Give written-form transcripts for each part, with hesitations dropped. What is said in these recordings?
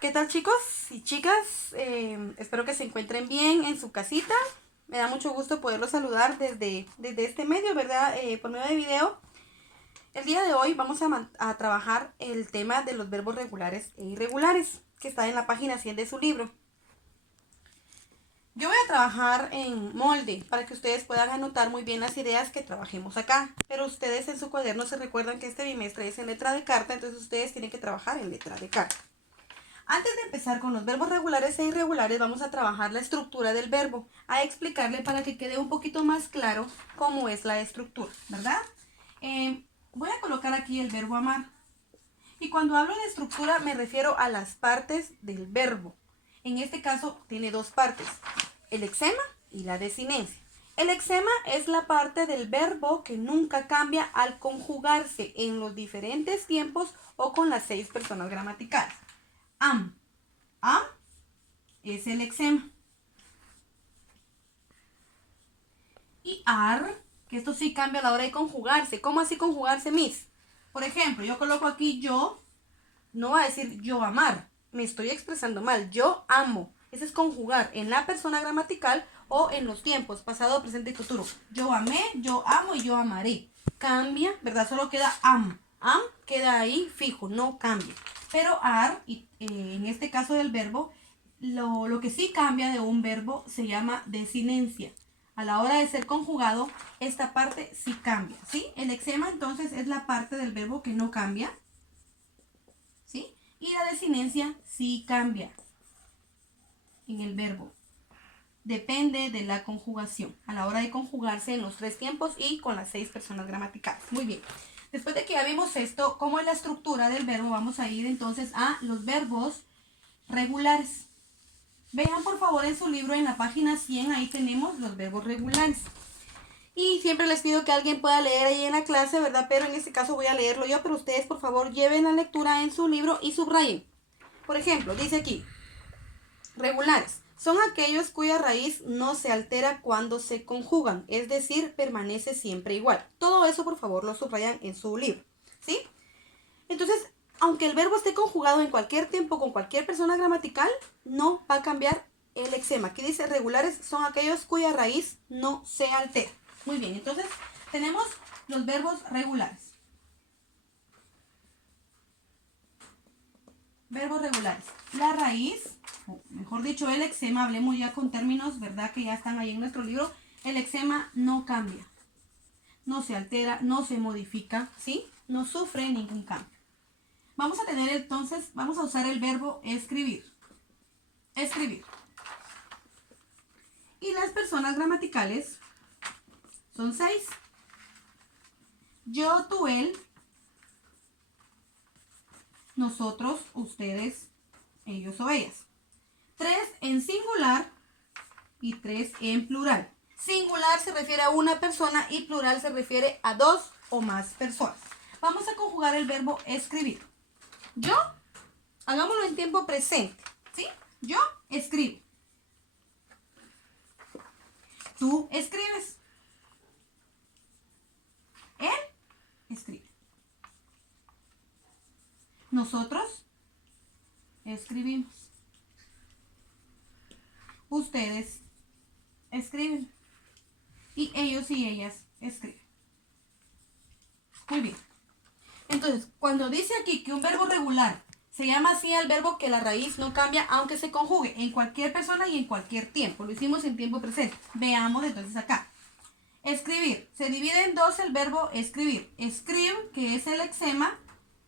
¿Qué tal, chicos y chicas? Espero que se encuentren bien en su casita. Me da mucho gusto poderlos saludar desde este medio, ¿verdad? Por medio de video. El día de hoy vamos a trabajar el tema de los verbos regulares e irregulares, que está en la página 100 de su libro. Yo voy a trabajar en molde para que ustedes puedan anotar muy bien las ideas que trabajemos acá. Pero ustedes en su cuaderno se recuerdan que este bimestre es en letra de carta, entonces ustedes tienen que trabajar en letra de carta. Antes de empezar con los verbos regulares e irregulares, vamos a trabajar la estructura del verbo, a explicarle para que quede un poquito más claro cómo es la estructura, ¿verdad? Voy a colocar aquí el verbo amar. Y cuando hablo de estructura me refiero a las partes del verbo. En este caso tiene dos partes, el lexema y la desinencia. El lexema es la parte del verbo que nunca cambia al conjugarse en los diferentes tiempos o con las 6 personas gramaticales. Am es el lexema. Y ar, que esto sí cambia a la hora de conjugarse. ¿Cómo así conjugarse, Miss? Por ejemplo, yo coloco aquí yo, no va a decir yo amar. Me estoy expresando mal. Yo amo. Ese es conjugar en la persona gramatical o en los tiempos, pasado, presente y futuro. Yo amé, yo amo y yo amaré. Cambia, ¿verdad? Solo queda am. Am queda ahí fijo, no cambia. Pero ar, en este caso del verbo, lo que sí cambia de un verbo se llama desinencia. A la hora de ser conjugado, esta parte sí cambia, ¿sí? El lexema entonces es la parte del verbo que no cambia, ¿sí? Y la desinencia sí cambia en el verbo. Depende de la conjugación, a la hora de conjugarse en los 3 tiempos y con las 6 personas gramaticales. Muy bien. Después de que ya vimos esto, cómo es la estructura del verbo, vamos a ir entonces a los verbos regulares. Vean por favor en su libro en la página 100, ahí tenemos los verbos regulares. Y siempre les pido que alguien pueda leer ahí en la clase, ¿verdad? Pero en este caso voy a leerlo yo, pero ustedes por favor lleven la lectura en su libro y subrayen. Por ejemplo, dice aquí, regulares son aquellos cuya raíz no se altera cuando se conjugan, es decir, permanece siempre igual. Todo eso por favor lo subrayan en su libro, ¿sí? Entonces, aunque el verbo esté conjugado en cualquier tiempo con cualquier persona gramatical, no va a cambiar el lexema. Aquí dice regulares son aquellos cuya raíz no se altera. Muy bien, entonces tenemos los verbos regulares. Verbos regulares. La raíz, o mejor dicho, el lexema, hablemos ya con términos, ¿verdad? Que ya están ahí en nuestro libro. El lexema no cambia, no se altera, no se modifica, ¿sí? No sufre ningún cambio. Vamos a tener entonces, vamos a usar el verbo escribir. Escribir. Y las personas gramaticales son 6. Yo, tú, él, nosotros, ustedes, ellos o ellas. 3 en singular y 3 en plural. Singular se refiere a una persona y plural se refiere a 2 o más personas. Vamos a conjugar el verbo escribir. Yo, hagámoslo en tiempo presente, ¿sí? Yo escribo. Tú escribes. Él escribe. Nosotros escribimos. Ustedes escriben. Y ellos y ellas escriben. Muy bien. Entonces, cuando dice aquí que un verbo regular se llama así al verbo que la raíz no cambia aunque se conjugue en cualquier persona y en cualquier tiempo. Lo hicimos en tiempo presente. Veamos entonces acá. Escribir. Se divide en dos el verbo escribir. Escrib, que es el lexema,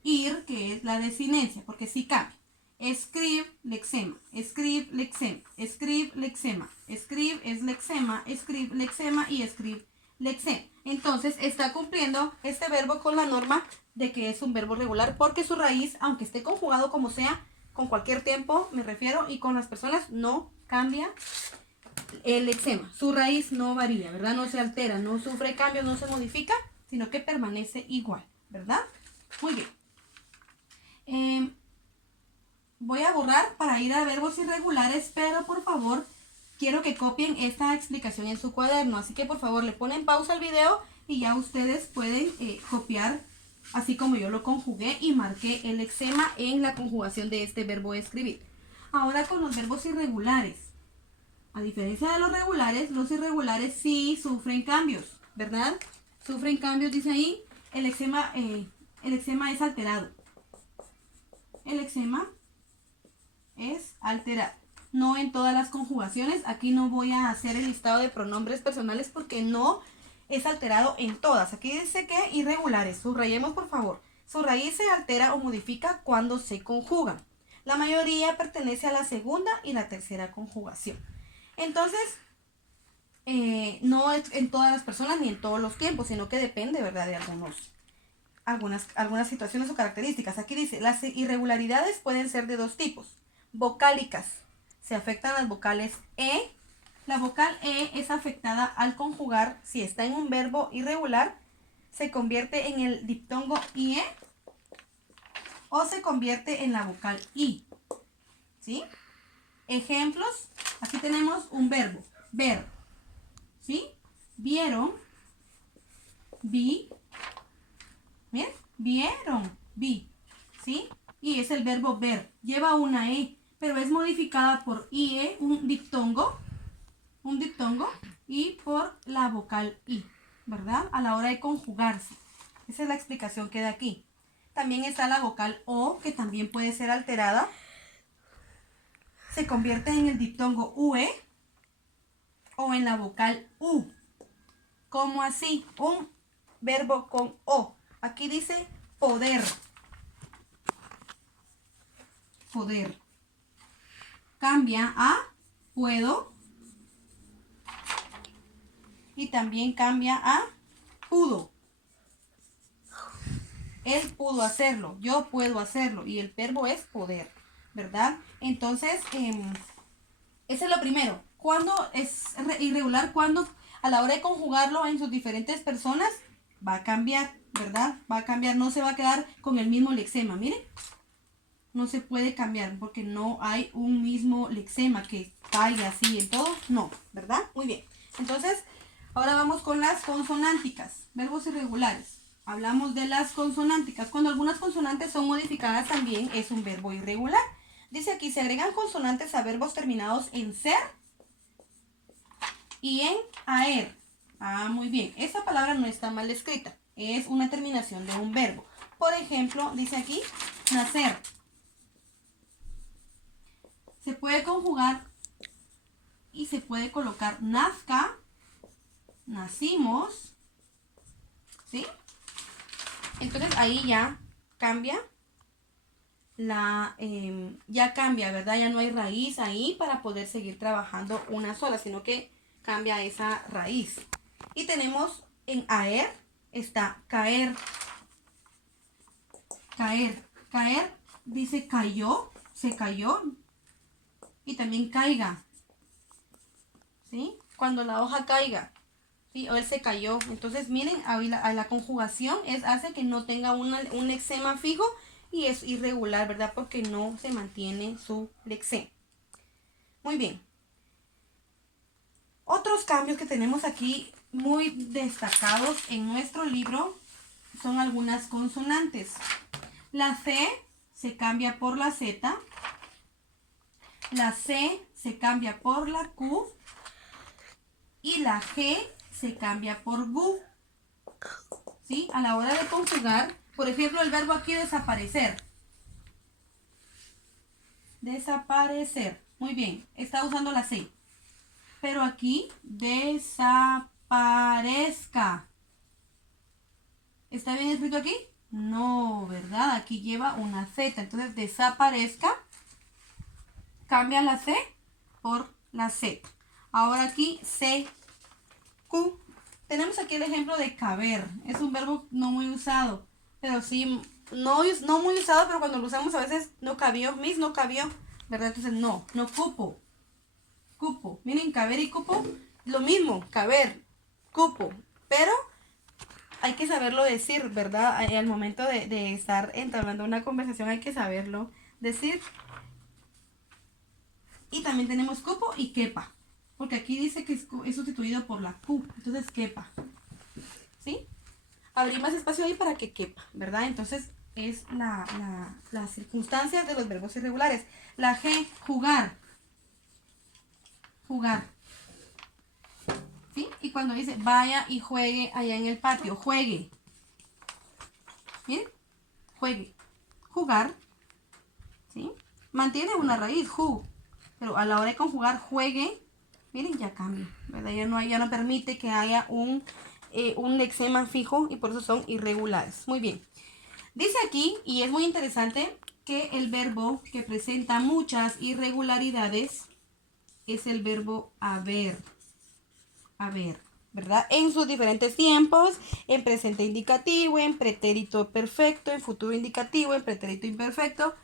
ir, que es la desinencia, porque sí cambia. Escrib, lexema, escrib, lexema, escrib, lexema, escrib es lexema, escrib, lexema y escrib, lexema. Entonces está cumpliendo este verbo con la norma de que es un verbo regular porque su raíz, aunque esté conjugado como sea, con cualquier tiempo me refiero y con las personas, no cambia el lexema. Su raíz no varía, ¿verdad? No se altera, no sufre cambios, no se modifica, sino que permanece igual, ¿verdad? Muy bien. Voy a borrar para ir a verbos irregulares, pero por favor quiero que copien esta explicación en su cuaderno. Así que por favor le ponen pausa al video y ya ustedes pueden copiar así como yo lo conjugué y marqué el lexema en la conjugación de este verbo escribir. Ahora con los verbos irregulares. A diferencia de los irregulares sí sufren cambios, ¿verdad? Sufren cambios, dice ahí, el lexema es alterado. El lexema es alterado. No en todas las conjugaciones. Aquí no voy a hacer el listado de pronombres personales porque no es alterado en todas. Aquí dice que irregulares. Subrayemos, por favor. Su raíz se altera o modifica cuando se conjugan. La mayoría pertenece a la segunda y la tercera conjugación. Entonces, no es en todas las personas ni en todos los tiempos, sino que depende, ¿verdad?, de algunas situaciones o características. Aquí dice, las irregularidades pueden ser de dos tipos. Vocálicas. Se afectan las vocales E. La vocal E es afectada al conjugar. Si está en un verbo irregular, se convierte en el diptongo IE o se convierte en la vocal I. ¿Sí? Ejemplos. Aquí tenemos un verbo. Ver. ¿Sí? Vieron. Vi. Bien, vieron, vi, ¿sí? Y es el verbo ver, lleva una E, pero es modificada por IE, un diptongo, y por la vocal I, ¿verdad? A la hora de conjugarse. Esa es la explicación que da aquí. También está la vocal O, que también puede ser alterada. Se convierte en el diptongo UE o en la vocal U. ¿Cómo así? Un verbo con O. Aquí dice poder. Poder. Cambia a puedo. Y también cambia a pudo. Él pudo hacerlo. Yo puedo hacerlo. Y el verbo es poder. ¿Verdad? Entonces, ese es lo primero. ¿Cuándo es irregular? Cuando a la hora de conjugarlo en sus diferentes personas va a cambiar, ¿verdad? Va a cambiar, no se va a quedar con el mismo lexema, miren. No se puede cambiar porque no hay un mismo lexema que caiga así en todo. No, ¿verdad? Muy bien. Entonces, ahora vamos con las consonánticas, verbos irregulares. Hablamos de las consonánticas. Cuando algunas consonantes son modificadas también es un verbo irregular. Dice aquí, se agregan consonantes a verbos terminados en ser y en aer. Ah, muy bien. Esa palabra no está mal escrita. Es una terminación de un verbo. Por ejemplo, dice aquí, nacer. Se puede conjugar y se puede colocar nazca, nacimos, ¿sí? Entonces ahí ya cambia ya cambia, ¿verdad? Ya no hay raíz ahí para poder seguir trabajando una sola, sino que cambia esa raíz. Y tenemos en aer, está caer. Caer. Caer dice cayó, se cayó. Y también caiga. ¿Sí? Cuando la hoja caiga. ¿Sí? O él se cayó. Entonces miren, ahí la conjugación hace que no tenga un lexema fijo y es irregular, ¿verdad? Porque no se mantiene su lexema. Muy bien. Otros cambios que tenemos aquí muy destacados en nuestro libro son algunas consonantes. La C se cambia por la Z. La C se cambia por la Q. Y la G se cambia por GU. ¿Sí? A la hora de conjugar, por ejemplo, el verbo aquí desaparecer. Desaparecer. Muy bien, está usando la C. Pero aquí, desaparezca. ¿Está bien escrito aquí? No, ¿verdad? Aquí lleva una Z. Entonces, desaparezca. Cambia la C por la Z. Ahora aquí, C, Q. Tenemos aquí el ejemplo de caber. Es un verbo no muy usado. Pero sí, no muy usado, pero cuando lo usamos a veces no cabió. No cabió. ¿Verdad? Entonces, no cupo. Cupo. Miren, caber y cupo, lo mismo, caber, cupo. Pero hay que saberlo decir, ¿verdad? Al momento de estar entablando una conversación hay que saberlo decir. Y también tenemos cupo y quepa. Porque aquí dice que es sustituido por la Q. Entonces, quepa. ¿Sí? abrir más espacio ahí para que quepa, ¿verdad? Entonces es las circunstancias de los verbos irregulares. La G, jugar. Jugar. ¿Sí? Y cuando dice vaya y juegue allá en el patio, juegue. ¿Bien? Juegue. Jugar. ¿Sí? Mantiene una raíz, ju. Pero a la hora de conjugar juegue, miren, ya cambia, ¿verdad? Ya no permite que haya un lexema fijo y por eso son irregulares. Muy bien. Dice aquí, y es muy interesante, que el verbo que presenta muchas irregularidades es el verbo haber. Haber, ¿verdad? En sus diferentes tiempos, en presente indicativo, en pretérito perfecto, en futuro indicativo, en pretérito imperfecto,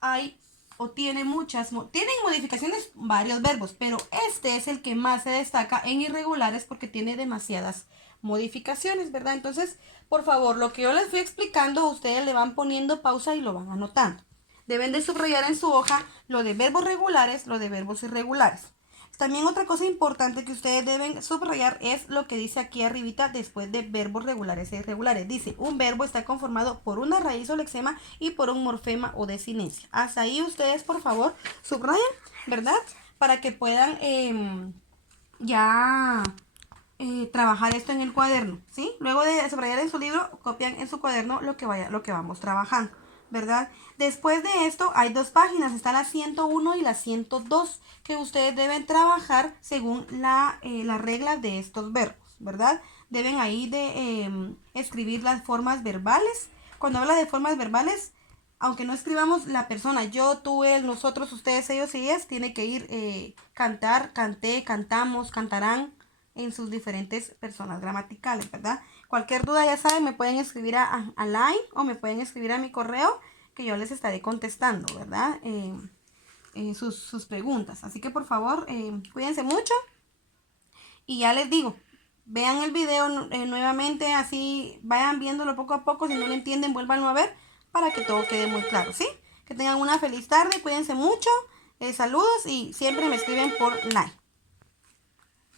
hay o tiene tienen modificaciones varios verbos, pero este es el que más se destaca en irregulares porque tiene demasiadas modificaciones, ¿verdad? Entonces, por favor, lo que yo les fui explicando, ustedes le van poniendo pausa y lo van anotando. Deben de subrayar en su hoja lo de verbos regulares, lo de verbos irregulares. También otra cosa importante que ustedes deben subrayar es lo que dice aquí arribita después de verbos regulares e irregulares. Dice, un verbo está conformado por una raíz o lexema y por un morfema o desinencia. Hasta ahí ustedes, por favor, subrayan, ¿verdad? Para que puedan trabajar esto en el cuaderno, ¿sí? Luego de subrayar en su libro, copian en su cuaderno lo que vamos trabajando, ¿verdad? Después de esto hay dos páginas, está la 101 y la 102, que ustedes deben trabajar según las reglas de estos verbos, ¿verdad? Deben ahí de escribir las formas verbales. Cuando habla de formas verbales, aunque no escribamos la persona, yo, tú, él, nosotros, ustedes, ellos y ellas, tiene que ir cantar, canté, cantamos, cantarán, en sus diferentes personas gramaticales, ¿verdad? Cualquier duda, ya saben, me pueden escribir a Line o me pueden escribir a mi correo que yo les estaré contestando, ¿verdad? Sus preguntas. Así que por favor, cuídense mucho y ya les digo, vean el video nuevamente, así vayan viéndolo poco a poco, si no lo entienden, vuélvanlo a ver para que todo quede muy claro, ¿sí? Que tengan una feliz tarde, cuídense mucho, saludos y siempre me escriben por Line.